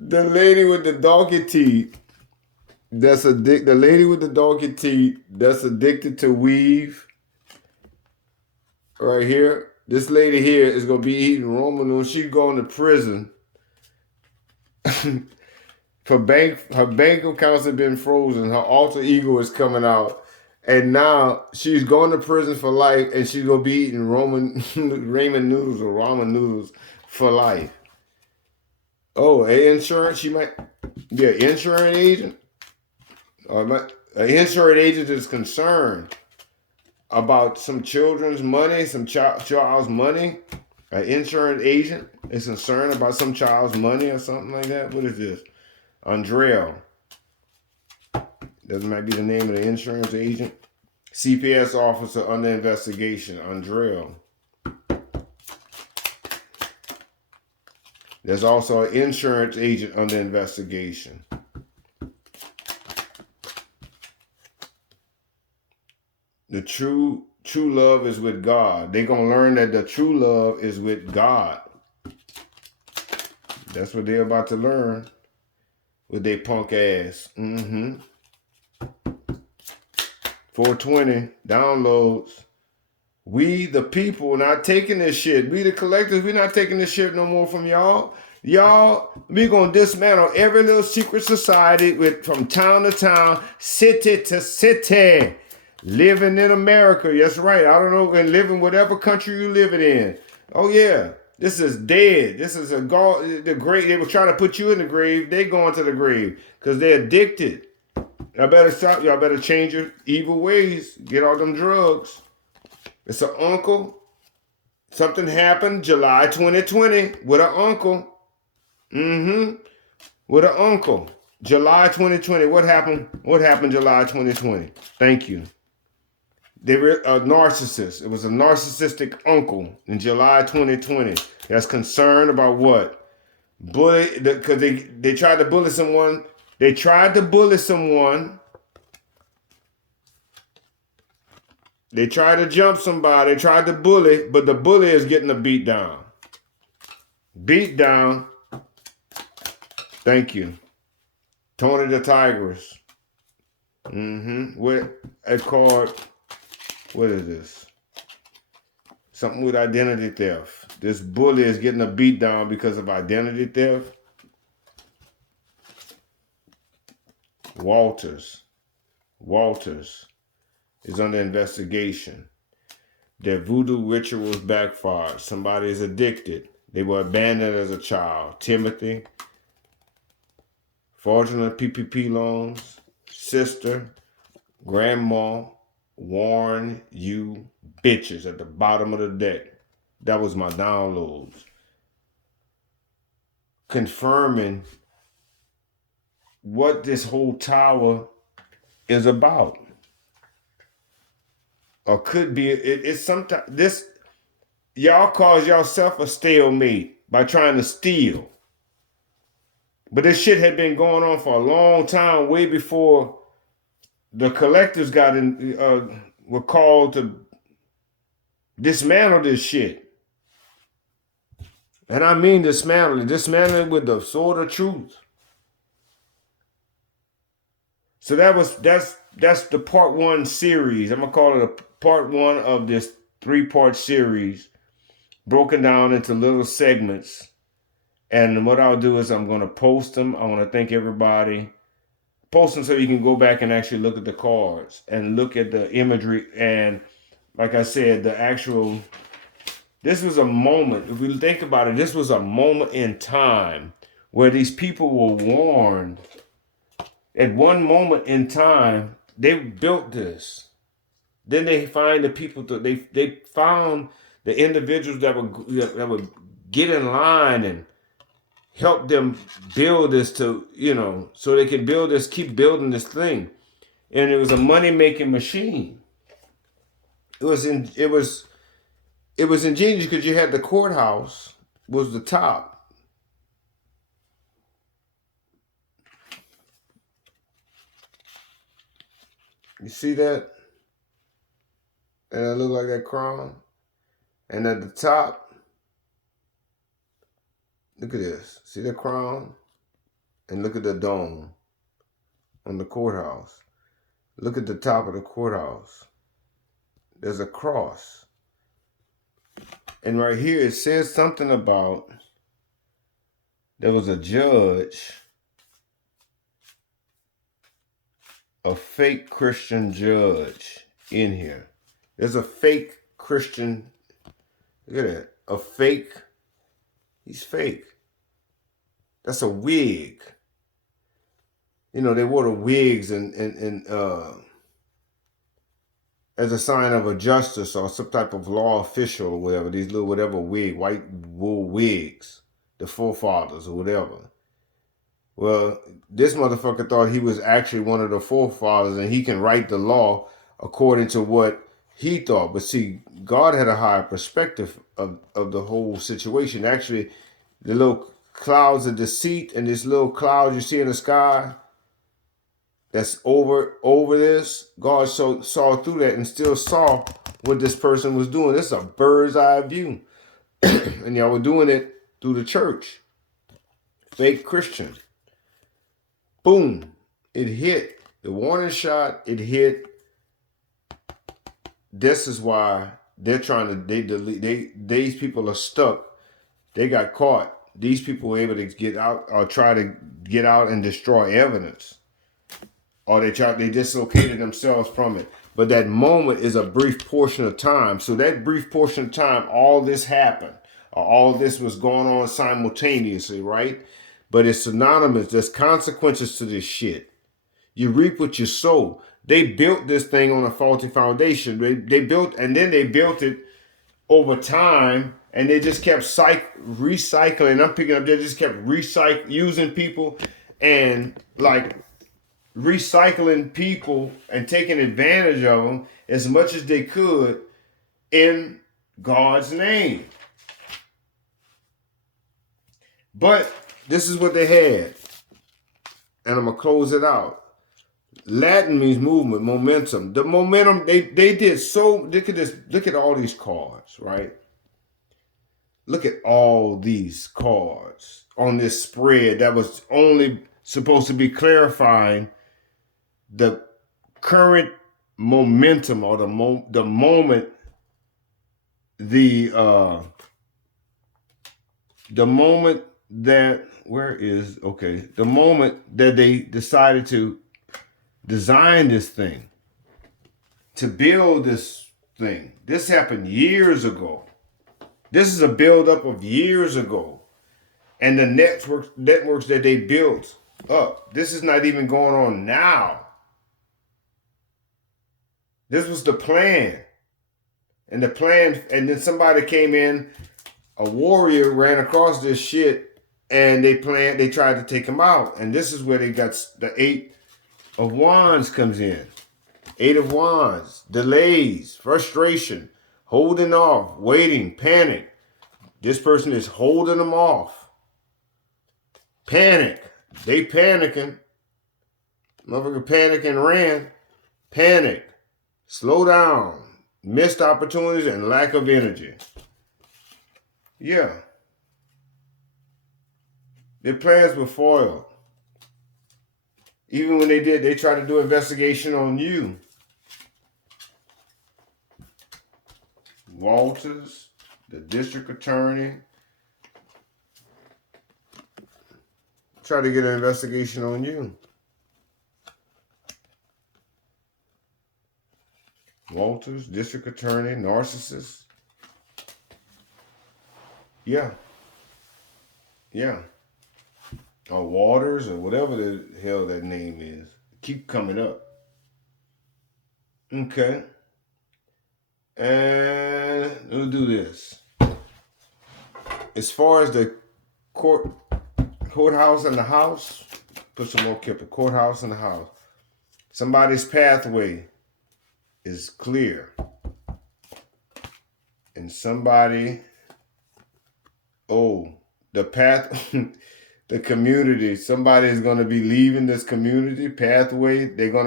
The lady with the donkey teeth. The lady with the donkey teeth that's addicted to weave right here. This lady here is gonna be eating Roman noodles. She's going to prison her bank accounts have been frozen. Her alter ego is coming out, and now she's going to prison for life, and she's gonna be eating Roman ramen noodles or ramen noodles for life. Oh, a insurance? She might be an insurance agent, or an insurance agent is concerned about some children's money, some child's money. An insurance agent is concerned about some child's money or something like that. What is this? Andrea. That might be the name of the insurance agent. CPS officer under investigation. Andrea. There's also an insurance agent under investigation. The true love is with God. They're gonna learn that the true love is with God. That's what they're about to learn with their punk ass. 420 downloads. We the people not taking this shit. We the collectors, we not taking this shit no more from y'all. Y'all, we gonna dismantle every little secret society with from town to town, city to city. Living in America, that's right. I don't know, and living whatever country you living in. Oh yeah, this is dead. This is a god. The grave. They were trying to put you in the grave. They going to the grave because they're addicted. Y'all better stop. Y'all better change your evil ways. Get all them drugs. It's an uncle. Something happened July 2020 with an uncle. With an uncle. July 2020. What happened? What happened July 2020? Thank you. They were a narcissist. It was a narcissistic uncle in July 2020 that's concerned about what? Bully, because they tried to bully someone. They tried to bully someone. They tried to jump somebody. They tried to bully, but the bully is getting a beat down. Beat down. Thank you. Tony the Tigress. With a card. What is this? Something with identity theft. This bully is getting a beat down because of identity theft. Walters is under investigation. Their voodoo rituals backfired. Somebody is addicted. They were abandoned as a child. Timothy, fraudulent PPP loans, sister, grandma, warn you bitches at the bottom of the deck. That was my downloads. Confirming what this whole tower is about. Or could be, it's sometimes, this, y'all cause yourself a stalemate by trying to steal. But this shit had been going on for a long time, way before the collectors got in, were called to dismantle this shit. And I mean dismantle it with the sword of truth. So that's the part one series. I'm gonna call it a part one of this 3-part series, broken down into little segments. And what I'll do is I'm gonna post them. I want to thank everybody. Post them so you can go back and actually look at the cards and look at the imagery. And like I said, this was a moment. If we think about it, this was a moment in time where these people were warned. At one moment in time, they built this. Then they find the people. They found the individuals that would get in line and help them build this so they can build this, keep building this thing. And it was a money making machine. It was ingenious because you had the courthouse was the top. You see that? And it look like that crown. And at the top, look at this. See the crown? and look at the dome on the courthouse. Look at the top of the courthouse. There's a cross. And right here it says something about there was a judge, a fake Christian judge in here. There's a fake Christian. Look at that. A fake. He's fake. That's a wig. You know, they wore the wigs and as a sign of a justice or some type of law official or whatever. These little whatever wig, white wool wigs, the forefathers or whatever. Well, this motherfucker thought he was actually one of the forefathers and he can write the law according to what he thought. But see, God had a higher perspective of the whole situation. Actually, the little clouds of deceit and this little cloud you see in the sky that's over this, God saw through that and still saw what this person was doing. This is a bird's eye view. And y'all were doing it through the church. Fake Christian. Boom. It hit. The warning shot, it hit. This is why they're trying to, these people are stuck. They got caught. These people were able to get out or try to get out and destroy evidence. Or they dislocated themselves from it. But that moment is a brief portion of time. So that brief portion of time, all this happened. Or all this was going on simultaneously, right? But it's synonymous. There's consequences to this shit. You reap what you sow. They built this thing on a faulty foundation. They built it over time, and they just kept recycling. I'm picking up. They just kept using people and like recycling people and taking advantage of them as much as they could in God's name. But this is what they had. And I'm going to close it out. Latin means movement, momentum. The momentum, they did so, look at this, look at all these cards, right? Look at all these cards on this spread that was only supposed to be clarifying the current momentum or the moment, the moment that they decided to design this thing, to build this thing. This happened years ago. This is a buildup of years ago. And the networks that they built up, this is not even going on now. This was the plan. And then somebody came in, a warrior ran across this shit, and they tried to take him out. And this is where they got the 8 of Wands comes in. 8 of Wands, delays, frustration, holding off, waiting, panic. This person is holding them off. Panic. They panicking. Motherfucker panic and ran. Panic. Slow down. Missed opportunities and lack of energy. Yeah. Their plans were foiled. Even when they tried to do investigation on you. Walters, the district attorney, tried to get an investigation on you. Walters, district attorney, narcissist. Yeah. Yeah. Or Waters or whatever the hell that name is. Keep coming up. Okay. And we'll do this. As far as the courthouse and the house, put some more Kipper. Courthouse and the house. Somebody's pathway is clear. And the path, the community, somebody is going to be leaving this community pathway. They're going to